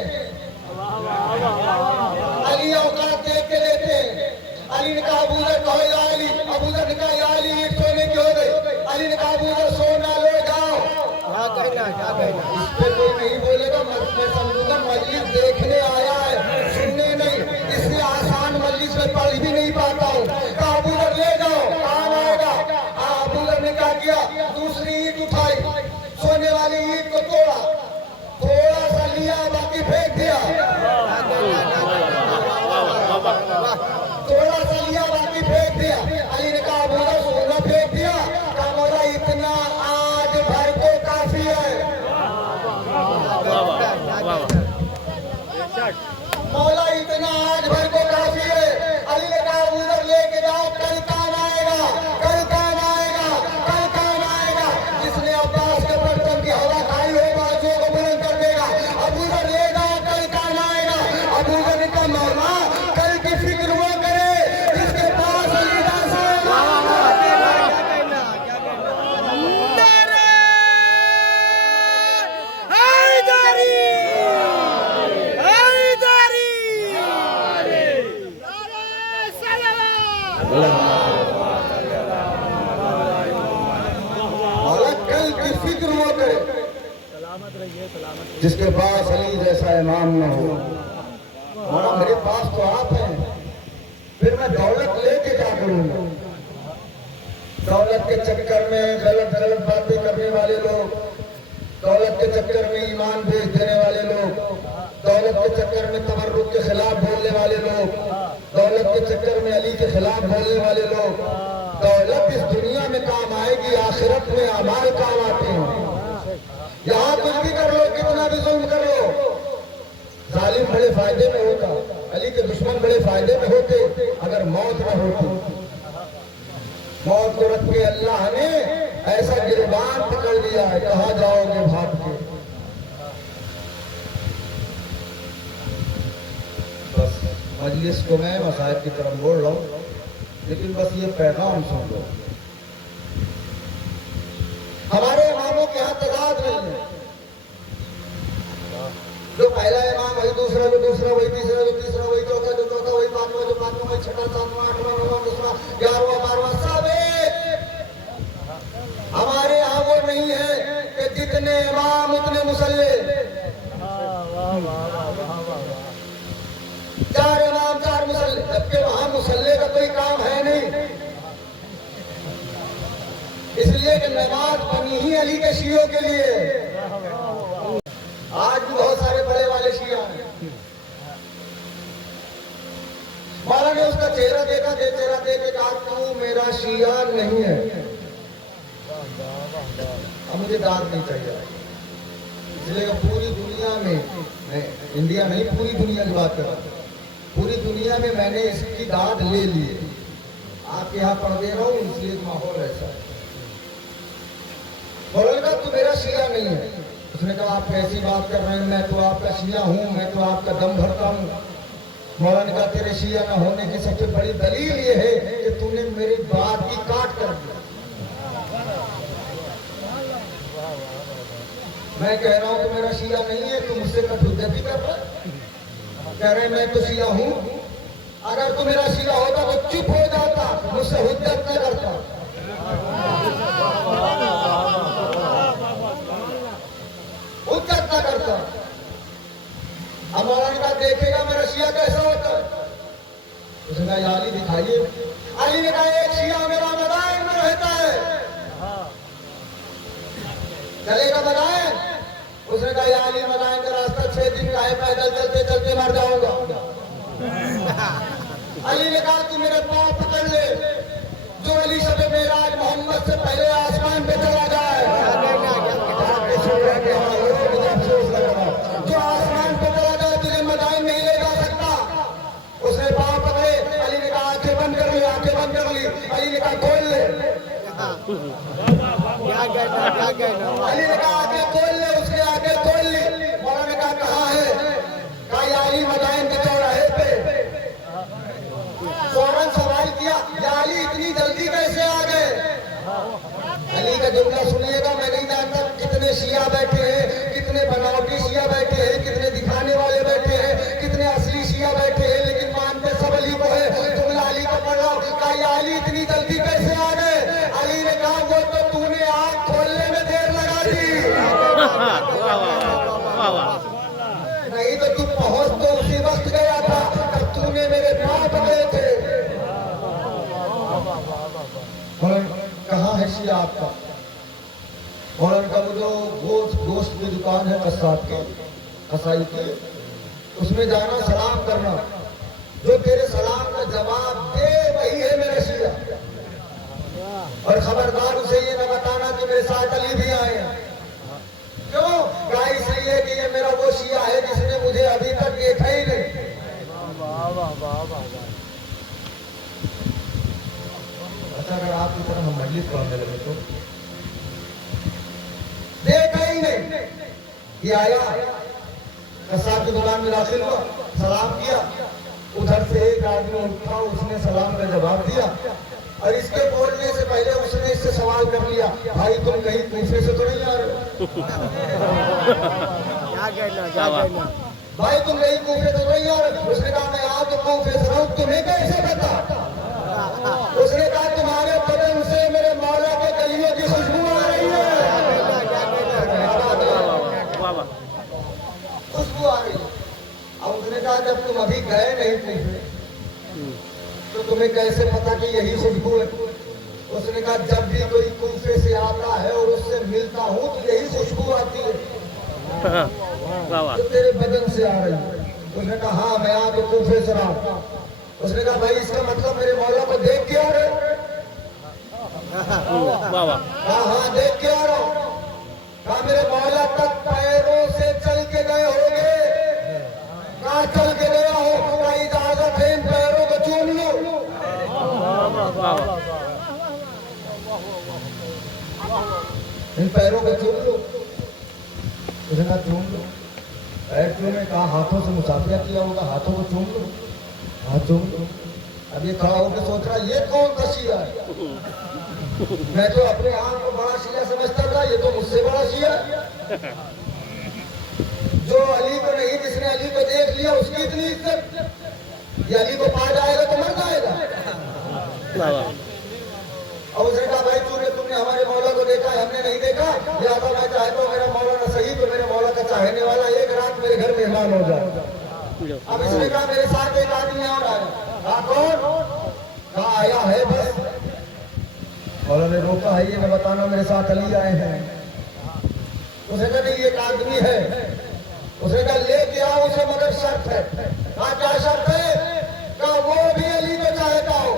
अली औकात देख के देते हैं। अली ने कहा अबू जर कहो या अली। अबू जर ने कहा या अली ईंट सोने की हो गई। अली ने कहा अबू जर सोना ले जाओ। इस पे कोई नहीं बोलेगा, मैं समझूंगा मजलिस देखने आया है, सुनने नहीं। इसलिए आसान मजलिस में पढ़ भी नहीं पाता हूँ। कहा अबू जर ले जाओ, काम आएगा। अबू जर ने क्या किया? दूसरी ईंट उठाई, सोने वाली ईंट को तोड़ा, थोड़ा सा लिया बाकी फेंक दिया। थोड़ा सा लिया बाकी फेंक दिया। अली ने कहा अबू जर सोना फेंक दिया। कहा मौला इतना आज भर को काफी है। मौला इतना आज भर को काफी है। अली ने कहा अबू जर लेके जाओ, कल काम आएगा, कल काम आएगा, कल काम आएगा। जिसने अब्बास के बर्तन की हवा खाई हो बाजुओं को बुलंद कर देगा। अबू जर ले जाओ, कल काम आएगा। अबू जर ने कहा मौला कल की फिक्र वो करे जिसके पास अली दास है। जिसके पास अली जैसा इमाम न हो। मौला मेरे पास तो आप हैं, फिर मैं दौलत लेके क्या करूंगा? दौलत के चक्कर में गलत गलत बातें करने वाले लोग, दौलत के चक्कर में ईमान बेच देने वाले लोग, दौलत के चक्कर में तबर्रुक के खिलाफ बोलने वाले लोग, दौलत के चक्कर में अली के खिलाफ बोलने वाले लोग। दौलत इस दुनिया में काम आएगी, आखिरत में अमाल काम आते हैं। यहाँ कुछ भी कर लो, कितना भी जुल्म कर लो, जालिम बड़े फायदे में होता, अली के दुश्मन बड़े फायदे में होते अगर मौत न होती। मौत को रख के अल्लाह ने ऐसा गिरबान पकड़ लिया है, कहाँ जाओगे भाग के। बस मजलिस को मैं मसाइब की तरफ मोड़ रहा हूँ, लेकिन बस ये पैगाम सुन लो, हमारे इमामों के यहाँ तजाद नहीं है। जो पहला इमाम वही दूसरा, जो दूसरा वही तीसरा, जो तीसरा वही चौथा, जो चौथा वही पांचवा, जो पांचवा वही छठा, सातवां, आठवां, नौवां, 10वां, 11वां, 12वां, सब एक। हमारे यहाँ वो नहीं है कि जितने इमाम उतने मुसल्ले, 4 इमाम 4 मुसल्ले, जबकि वहां मुसल्ले का कोई काम है नहीं, इसलिए कि नमाज बनी ही अली के शियों के लिए। आज भी बहुत सारे बड़े वाले शिया हैं। मौला ने उसका चेहरा देखा, चेहरा देख के कहा तू मेरा शिया नहीं है। अब मुझे दाद नहीं चाहिए, इसलिए पूरी दुनिया में, मैं इंडिया नहीं पूरी दुनिया की बात कर रहा हूँ, पूरी दुनिया में मैंने इसकी दाद ले ली है। आपके यहाँ पढ़ दे रहा हूँ, इसलिए माहौल ऐसा है। मौला ने कहा तू मेरा शिया नहीं है। उसने कहा आप कैसी बात कर रहे हैं, मैं तो आपका शिया हूँ, मैं तो आपका दम भरता हूँ। मौला ने कहा तेरे शिया न होने की सबसे बड़ी दलील ये है कि तूने मेरी बात की काट कर दिया। मैं कह रहा हूँ तो मेरा शिया नहीं है, तू मुझसे कटुज्जती कर रहा है। कह रहे मैं तो शिया हूँ, अगर तू मेरा शिया होता तो चुप हो जाता, मुझसे हुज्जत न करता। हुज्जत न करता। अब मौला ने कहा देखेगा मेरा शिया कैसा होता है। उसने कहा या अली दिखाइए। अली ने कहा एक शिया मेरा मदाइन में रहता है, चलेगा मदाइन? उसने कहा या अली मदाइन का रास्ता 6 दिन का है, पैदल चलते चलते मर जाऊंगा। अली ने कहा तू मेरे पांव पकड़ ले, जो अली शब मेराज मोहम्मद से पहले आसमान पे चला जाए, जो आसमान पे चला जाए तुझे मदाइन नहीं ले जा सकता। उसने पांव पकड़े, अली ने कहा आंखें बंद कर ली, आंखें बंद कर ली। अली ने कहा खोल ले, अली ने कहा आंखें खोल ले, उसने आंखें खोल ली। मौला ने कहा कहाँ है? कहा या अली मदाइन के चौराहे पे। फौरन सवाल किया या अली इतनी जल्दी कैसे आ गए? अली का जुमला सुनिएगा, मैं नहीं जानता कितने शिया बैठे हैं, कितने बनावटी शिया बैठे हैं, कितने दिखाने वाले बैठे हैं, कितने असली शिया बैठे हैं, लेकिन मानते सब अली को है। जुमला अली का पढ़ रहा हूं, कहा या अली इतनी जल्दी कैसे आ गए? अली ने कहा वो तो तूने आग खोलने में देर लगा दी, नहीं तो तू पहुंच तो उसी वक्त गया था जब तूने मेरे पांव पकड़े थे। कहाँ है शिया आपका? और का वो जो गोश्त की दुकान है कसाब की, कसाई की, उसमें जाना सलाम करना, जो तेरे सलाम का जवाब दे वही है मेरे शिया। और खबरदार उसे ये न बताना कि मेरे साथ अली भी आए हैं। क्यों? क्या इसलिए कि ये मेरा वो शिया है जिसने मुझे अभी तक देखा ही नहीं। अच्छा अगर आपकी तरह हम मजलिस पढ़ने लगे तो देखा ही नहीं। ये आया कसाब की दुकान में दाखिल हुआ, सलाम किया, उधर से एक आदमी उठा, उसने सलाम का जवाब दिया, और इसके बोलने से पहले उसने इससे सवाल कर लिया भाई तुम कहीं कूफे से तो नहीं आ रहे? क्या कहना? भाई तुम कहीं कूफे तो नहीं आ रहे? उसने कहा मैं यहाँ तो कूफे से रहूं, तुम्हें कैसे पता? उसने कहा तुम्हारे बदन से मेरे मौला के कलियों की खुशबू आ रही है। वाह वाह खुशबू आ रही। अब उसने कहा जब तुम अभी गए नहीं थे तो तुम्हें कैसे पता कि यही खुशबू है? उसने कहा जब भी कोई कूफे से आता है और उससे मिलता हूँ तो यही खुशबू आती है वाह वाह जो तेरे बदन से आ रही है। उसने कहा हाँ मैं यहाँ तो कूफे से रहा हूँ। उसने कहा भाई इसका मतलब मेरे मौला को देख के आ रहे हो? वाह वाह कहा हाँ देख के आ रहा हूँ। कहा मेरे मौला तक पैरों से चल के गए होंगे? कहा चल के गया हो पूरा इजाजत है इन पैरों को चूम लो। वाह वाह इन पैरों को चूम लो। उसने कहा चूम लो। पैर चूमे, कहा हाथों से मुसाफिया किया होगा, हाथों को चूम लो। हाथ चूम लो। अब ये खड़ा होकर सोच रहा ये कौन सा शिया है? मैं तो अपने आप को बड़ा शिया समझता था, ये तो मुझसे बड़ा शिया है। जो अली को नहीं, जिसने अली को देख लिया उसकी इतनी इज्जत। ये अली को पा जाएगा तो मर जाएगा। वाह वाह और उसने कहा भाई तुमने हमारे मौला को देखा है, हमने नहीं देखा। लिहाजा मैं चाहता हूँ मेरा मौला ना सही तो मेरे मौला का चाहने वाला एक रात मेरे घर मेहमान हो जाए। अब इसने कहा मेरे साथ एक आदमी और आया। कहा कौन? कहा आया है बस। मौला ने रोका है ये मैं बताना मेरे साथ अली आए हैं। उसने कहा नहीं एक आदमी है। उसने कहा लेके आओ उसे मगर शर्त है। कहा क्या शर्त है? कहा वो भी अली को चाहता हो।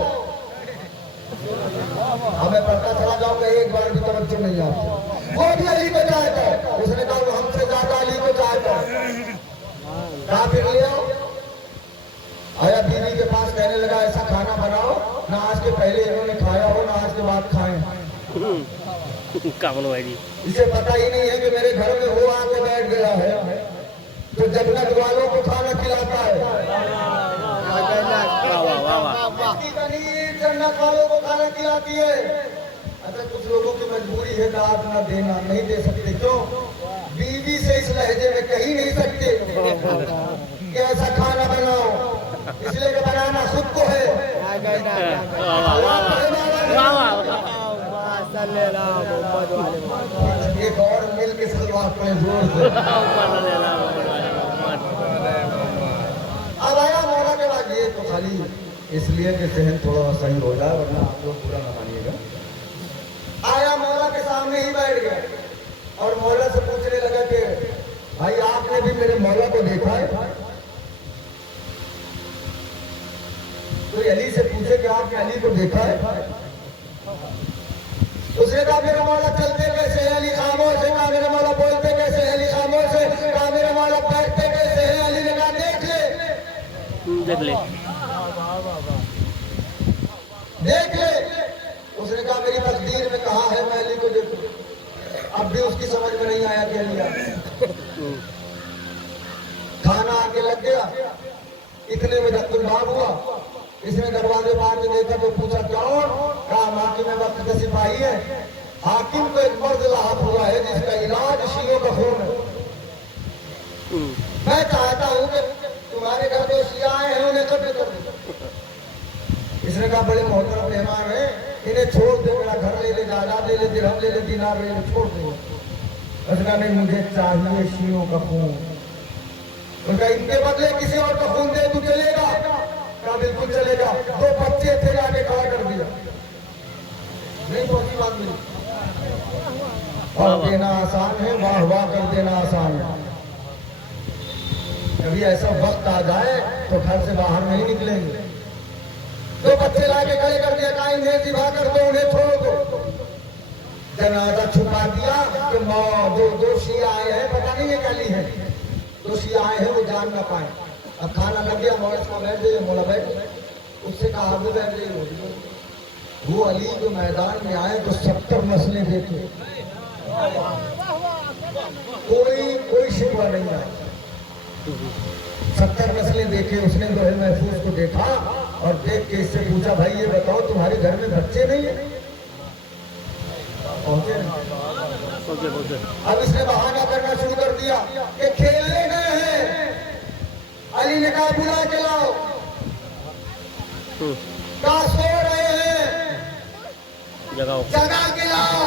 हमें पता चला जाओ कि एक बार भी तवज्जो नहीं आती। वो भी अली को चाहता है। उसने कहा वो हमसे ज्यादा अली को चाहता है। कहा फिर ले आओ। आया बीवी के पास, कहने लगा ऐसा खाना बनाओ ना आज के पहले इन्होंने खाया हो ना आज के बाद खाएं। कामन भाई जी इसे पता ही नहीं है कि मेरे घर में वो आके बैठ गया है जो जन्नत वालों को खाना खिलाता है। वाह वाह वाह वाह इसकी पनीर जन्नत वालों को खाना खिलाती है। अच्छा कुछ लोगों की मजबूरी है दाद ना देना, नहीं दे सकते। क्यों? बीवी से इस लहजे में कहीं नहीं सकते कि ऐसा खाना बनाओ, इसलिए कि बनाना खुद को है। वाह वाह वाह एक और मिल के सलवार पे जोर से। अब आया मौला के बाद ये तो खाली इसलिए कि जहन थोड़ा सही हो जाए वरना आप लोग पूरा ना मानिएगा। आया मौला के सामने ही बैठ गया और मौला से पूछने लगा कि भाई आपने भी मेरे मौला को देखा है? तो अली से पूछे कि आपने अली को देखा है? उसने कहा मेरा मौला चलते कैसे है? अली खामोश है। कहा मेरा मौला बोलते कैसे है? अली खामोश है। कहा मेरा मौला बैठते कैसे है? अली ने कहा देख ले देख ले। उसने कहा मेरी तकदीर में कहा है मैं अली को देखूं। अब भी उसकी समझ में नहीं आया कि अली आया। खाना आके लग गया। इतने में दस्तुरबाब हुआ। इसने दरवाजे बाहर में देखा तो पूछा कौन? कहा हाकिम वक्त का सिपाही है। हाकिम को एक मर्द लाभ हुआ है जिसका इलाज शियों का खून है। मैं चाहता हूँ कि तुम्हारे घर जो शिया आए हैं उन्हें कब्र कर दो। इसने कहा बड़े मोहतरम मेहमान है, इन्हें छोड़ दे, मेरा घर ले ले, जायदाद ले ले, दिरहम ले ले, दीनार ले ले, छोड़ दो। उसका नहीं मुझे चाहिए शियों का खून। उनका इनके बदले किसी और का खून दे तू चलेगा? कहा बिल्कुल चलेगा। 2 बच्चे थे आगे खड़ा कर दिया। नहीं पहुंची बात मेरी। और देना आसान है, वाह वाह कर देना आसान है। कभी ऐसा वक्त आ जाए तो घर से बाहर नहीं निकलेंगे। 2 बच्चे लाके खड़े कर दिया। कहा इन्हें जिबा कर दो, उन्हें छोड़ दो। जनाजा छुपा दिया कि दो शिया आए हैं, पता नहीं ये गली है। 2 शिया आए हैं वो जान ना पाए। अब खाना लग गया, मौला का बैठ गए, मौला बैठ। उससे कहा आप भी बैठ गए। वो अली जो मैदान में आए तो 70 नस्लें देखे, कोई शिकवा नहीं आया। 70 नस्लें देखे उसने। लोहे महफूज को देखा और देख के इससे पूछा भाई ये बताओ तुम्हारे घर में बच्चे नहीं है? पहुंचे नहीं। अब इसने बहाना करना शुरू कर दिया कि खेलने गए हैं। अली ने कहा बुला के लाओ। कहा सो रहे हैं, जगा के लाओ।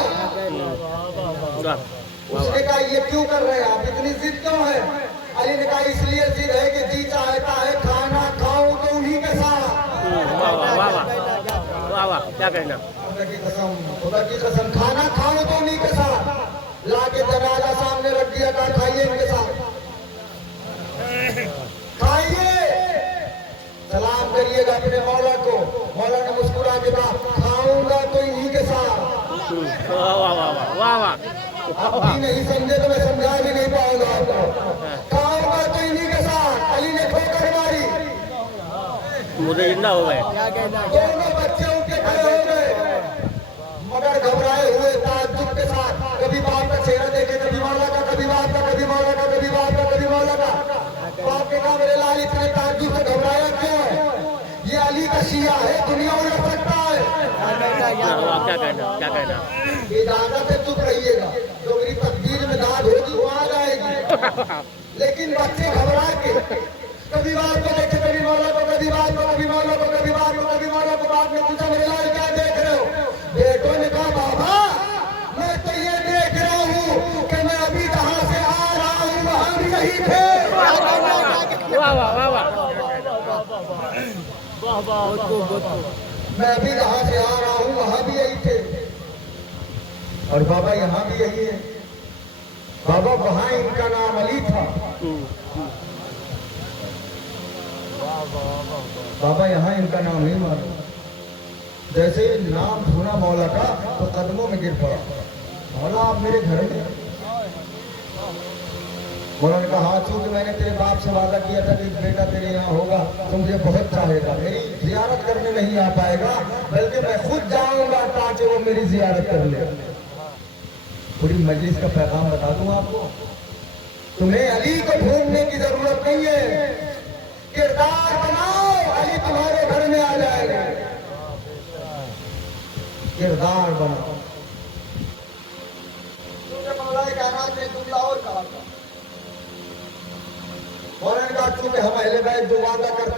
उसने कहा ये क्यों कर रहे हैं आप, इतनी जिद क्यों है? अली ने कहा इसलिए जिद है कि जी चाहता है खाना खाऊं तो उन्हीं के साथ। वाह वाह वाह वाह वाह वाह, क्या कहना। खुदा की कसम खाना खाऊं तो उन्हीं के साथ। लाके जनाजा सामने रख दिया, कहा खाइए इनके साथ, खाइए, सलाम करिएगा अपने मौला को। मौला ने मुस्कुरा के कहा खाऊंगा तो इन्हीं के साथ। वाह वाह वाह वाह वाह वाह, आप भी नहीं समझे तो मैं समझा भी नहीं पाऊंगा आपको। खाऊंगा तो इन्हीं के साथ। अली ने ठोकर मारी, मुझे जिंदा हो गए। दोनों बच्चे उनके खड़े हो गए, मगर घबराए हुए ताज्जुब के साथ। कभी बाप का चेहरा देखे, कभी मौला का, कभी बाप का, कभी मौला का, कभी बाप का, कभी मौला का। बाप ने कहा मेरे लाल इतने ताज्जुब से घबराया क्यों? ये अली का शिया है, दुनिया उलट सकता है। वाह, क्या कहना, क्या कहना। इजाजत है, चुप रहिएगा, जो मेरी तकदीर में दाद होगी वो आ जाएगी। लेकिन बच्चे घबरा के कभी बाप को देखे, कभी मौला को, कभी बाप को, कभी मौला को, कभी बाप को, कभी मौला को। बाप ने पूछा मेरे लाल क्या देख रहे हो? बेटों ने कहा बाबा मैं तो ये देख रहा हूँ कि मैं अभी जहाँ से आ रहा हूँ वहाँ भी यही थे। वाह वाह वाह वाह, मैं अभी जहाँ से आ रहा हूँ वहाँ भी यही थे, और बाबा यहाँ भी यही है। बाबा वहाँ इनका नाम अली था, बाबा यहाँ इनका नाम नहीं मालूम। जैसे नाम सुना मौला का तो कदमों में गिर पड़ा, मौला आप मेरे घर में। मौला ने कहा हाँ, चूंकि मैंने तेरे बाप से वादा किया था कि बेटा तेरे यहाँ होगा तो मुझे बहुत चाहेगा, मेरी जियारत करने नहीं आ पाएगा, बल्कि मैं खुद जाऊंगा ताकि वो मेरी जियारत कर ले। पूरी मजलिस का पैगाम बता दूं आपको, तुम्हें अली को ढूंढने की जरूरत नहीं है, किरदार बनाओ, अली तुम्हारे घर में आ जाएगा। किरदार बनाओ। मौला कायनात ने जुमला और कहा था, मौला ने कहा चूंकि हम अहले बैत जो वादा करते